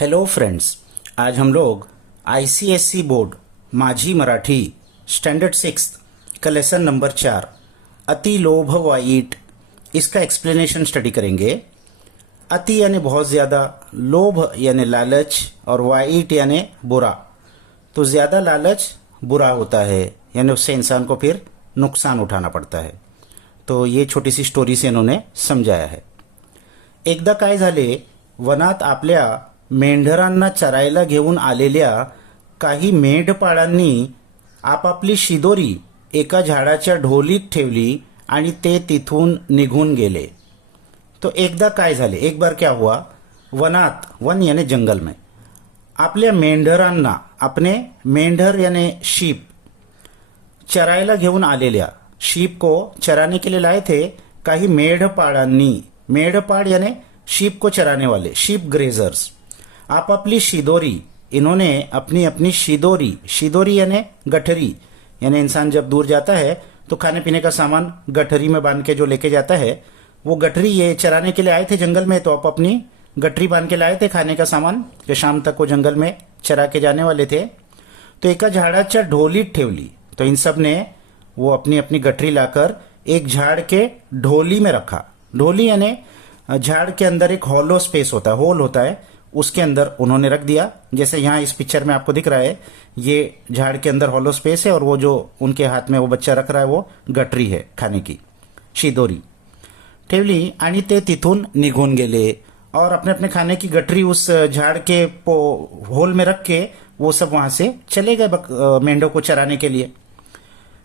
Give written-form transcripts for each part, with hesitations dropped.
Hello friends, आज हम लोग आईसीएसई बोर्ड माझी मराठी स्टैंडर्ड 6 का लेसन नंबर 4 अति लोभ वाइट इसका एक्सप्लेनेशन स्टडी करेंगे। अति यानी बहुत ज़्यादा, लोभ यानी लालच और वाइट यानी बुरा। तो ज़्यादा लालच बुरा होता है, यानी उससे इंसान को फिर नुकसान उठाना पड़ता है। तो ये छोटी सी स्टोरी से इन्होंने समझाया है। एकदा काय झाले, वनात आपल्या मेंढरांना चरायला घेऊन आलेल्या काही मेंढपाळांनी आपापली शिदोरी एका झाडाच्या ढोलीत ठेवली आणि ते तिथून निघून गेले। तो एकदा काय झाले, एक बार क्या हुआ, वनात, वन यानी जंगल में, आपल्या मेंढरांना, अपने मेंढर यानी शीप, चरायला घेऊन आलेल्या, शीप को चराने के लिए लाए थे काही मेंढपाळांनी। मेंढपाळ यानी शीप को चराने वाले, शीप ग्रेजर्स। आप अपनी शिदोरी, इन्होंने अपनी अपनी शिदोरी, शिदोरी यानी गठरी, यानी इंसान जब दूर जाता है तो खाने पीने का सामान गठरी में बांध के जो लेके जाता है, वो गठरी ये चराने के लिए आए थे जंगल में, तो आप अपनी गठरी बांध के लाए थे खाने का सामान, कि शाम तक वो जंगल में चरा के जाने वाले थे। तो एका झाडाच्या ढोलीत ठेवली, तो इन सब ने वो अपनी अपनी गठरी लाकर एक झाड़ के ढोली में रखा। ढोली यानी झाड़ के अंदर एक हॉलो स्पेस होता है, होल होता है, उसके अंदर उन्होंने रख दिया। जैसे यहाँ इस पिक्चर में आपको दिख रहा है, ये झाड़ के अंदर हॉलो स्पेस है और वो जो उनके हाथ में वो बच्चा रख रहा है वो गठरी है खाने की, शिदोरी ठेवली आणि ते तिथून निघून गेले। और अपने अपने खाने की गठरी उस झाड़ के होल में रख के वो सब वहां से चले गए मेंढों को चराने के लिए।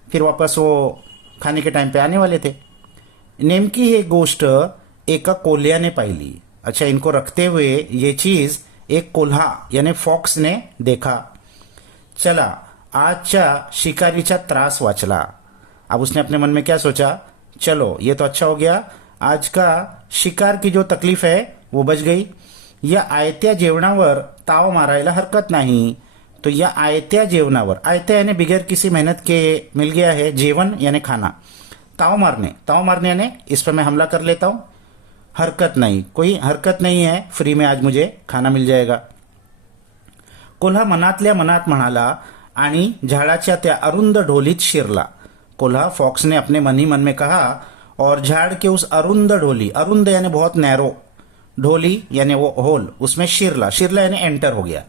फिर वापस वो खाने के टाइम पे आने वाले थे। नेमकी ही गोष्ट एका कोल्ह्याने पाहिली। अच्छा, इनको रखते हुए ये चीज एक कोल्हा यानी फॉक्स ने देखा। चला, आजच्या शिकारीचा त्रास वाचला। अब उसने अपने मन में क्या सोचा, चलो ये तो अच्छा हो गया, आज का शिकार की जो तकलीफ है वो बच गई। या आयत्या जेवणावर ताव मारायला हरकत नहीं। तो या आयत्या जेवणावर, आयत्या यानी बिगैर किसी मेहनत के मिल गया है, जेवन यानी खाना, ताव मारने यानी इस पर मैं हमला कर लेता हूं, हरकत नहीं, कोई हरकत नहीं है, फ्री में आज मुझे खाना मिल जाएगा। कोल्हा मनातल्या मनात म्हणाला आणि झाडाच्या त्या अरुंद ढोलीत शिरला। कोल्हा फॉक्स ने अपने मन ही मन में कहा और झाड़ के उस अरुंद ढोली, अरुंद यानी बहुत नैरो, ढोली यानी वो होल, उसमें शिरला, शिरला यानी एंटर हो गया।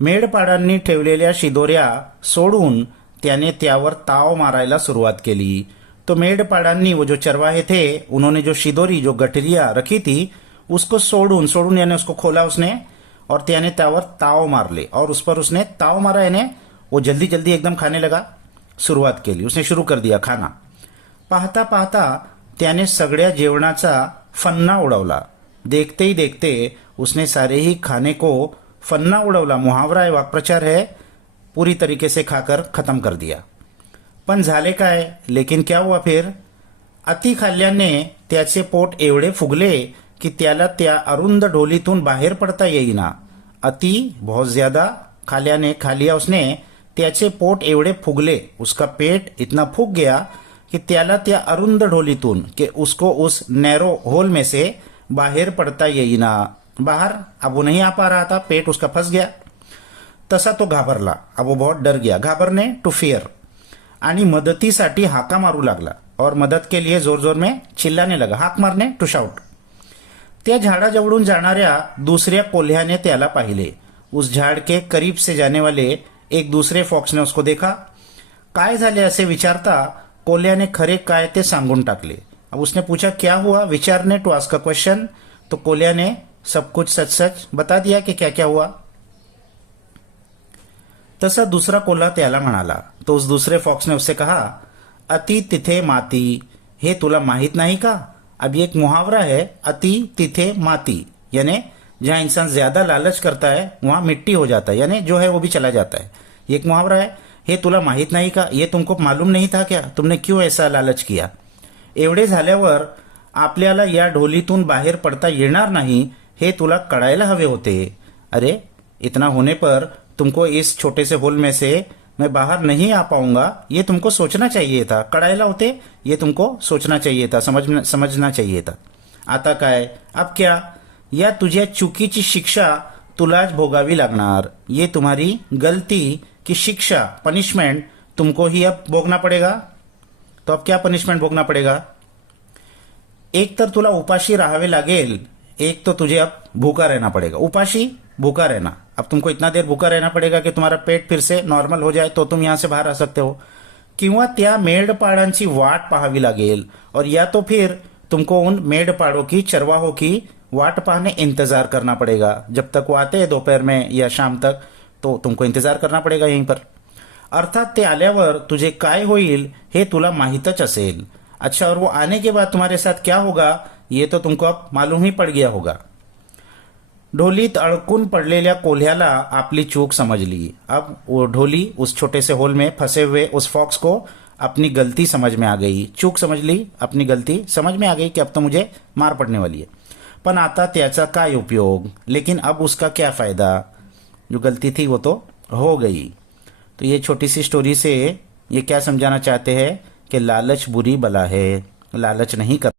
मेंढपाळांनी ठेवलेल्या शिदोऱ्या सोडून त्याने त्यावर ताव मारायला सुरुवात केली। तो मेंढपाळांनी, वो जो चरवाहे थे, उन्होंने जो शिदोरी, जो गठरिया रखी थी, उसको सोडून यानी उसको खोला उसने और त्याने त्यावर ताव मारले और उस पर उसने ताव मारा यानी वो जल्दी जल्दी एकदम खाने लगा, सुरुवात केली, उसने शुरू कर दिया खाना। पाहता पाहता त्याने सगळ्या जेवणाचा फन्ना उडवला। देखते ही देखते उसने सारे ही खाने को फन्ना उडवला, मुहावरा है, वाक्प्रचार है, पूरी तरीके से खाकर खत्म कर दिया। पण झाले काय, लेकिन क्या हुआ फिर, अति खाल्ल्याने त्याचे पोट एवढे फुगले की त्याला त्या अरुंद ढोलीतून बाहेर पडता येईना। अति बहुत ज्यादा खाल्याने, खा लिया उसने, त्याचे पोट एवढे फुगले, उसका पेट इतना फूग गया कि त्याला त्या अरुंद ढोलीतून, कि उसको उस नैरो होल में से बाहेर पडता येईना, बाहर अब वो नहीं आ पा रहा था, पेट उसका फंस गया। तसा तो घाबरला, अब वो बहुत डर गया, घाबरने टू फियर, आणि मदतीसाठी हाका मारू लागला और मदत के लिए जोर जोर में चिल्लाने लगा, हाक मारने टू शाउट। त्या झाडाजवळून जाणाऱ्या दुसऱ्या कोल्ह्याने त्याला पाहिले। उस झाड़ के करीब से जाने वाले एक दूसरे फॉक्स ने उसको देखा। काय झाले असे विचारता कोल्ह्याने खरे काय ते सांगून टाकले। अब उसने पूछा क्या हुआ, विचारने टू आस्क अ क्वेश्चन, तो कोल्ह्या ने सब कुछ सच सच बता दिया कि क्या क्या हुआ। तसा दूसरा कोल्हा त्याला म्हणाला, तो उस दूसरे फॉक्स ने उससे कहा, अति तिथे माती, हे तुला माहित नहीं का। अब ये एक मुहावरा है, अति तिथे माती, यानी जहां इंसान ज्यादा लालच करता है वहां मिट्टी हो जाता है, यानी जो है वो भी चला जाता है। ये एक मुहावरा है, हे तुला माहित नहीं का, ये तुमको मालूम नहीं था क्या, तुमने क्यों ऐसा लालच किया। एवढे झाल्यावर आपल्याला या ढोलीतून बाहेर पडता येणार नाही, हे तुला कळायला हवे होते। अरे, इतना होने पर तुमको इस छोटे से होल में से मैं बाहर नहीं आ पाऊंगा, ये तुमको सोचना चाहिए था, कड़ायला होते, ये तुमको सोचना चाहिए था, समझना चाहिए था। आता काय, अब क्या, या तुझ्या चुकीची शिक्षा तुलाच भोगावी लागणार. ये तुम्हारी गलती की शिक्षा, पनिशमेंट तुमको ही अब भोगना पड़ेगा. तो अब क्या पनिशमेंट भोगना पड़ेगा? एक तर तुला उपाशी राहावे लागेल, एक तो तुझे अब भूखा रहना पड़ेगा. उपाशी, भूखा रहना. अब तुमको इतना देर भूखा रहना पड़ेगा की तुम्हारा पेट फिर से नॉर्मल हो जाए तो तुम यहां से बाहर आ सकते हो. किंवा त्या मेंढपाळांची वाट पाहावी लागेल, और या तो फिर तुमको उन मेंढपाड़ों की, चरवाहों की वाट पाहने इंतजार करना पड़ेगा. जब तक वो आते हैं दोपहर में या शाम तक, तो तुमको इंतजार करना पड़ेगा यहीं पर. अर्थात ते आल्यावर तुझे काय होईल हे तुला माहीतच असेल. अच्छा, और वो आने के बाद तुम्हारे साथ क्या होगा ये तो तुमको अब मालूम ही पड़ गया होगा. ढोलीत अडकून पडलेल्या कोल्ह्याला आपली चूक समजली. अब वो ढोली उस छोटे से होल में फंसे हुए उस फॉक्स को अपनी गलती समझ में आ गई. चूक समझ ली, अपनी गलती समझ में आ गई कि अब तो मुझे मार पड़ने वाली है. पण आता त्याचा काय उपयोग? लेकिन अब उसका क्या फायदा? जो गलती थी वो तो हो गई. तो ये छोटी सी स्टोरी से ये क्या समझाना चाहते हैं कि लालच बुरी बला है, लालच नहीं कर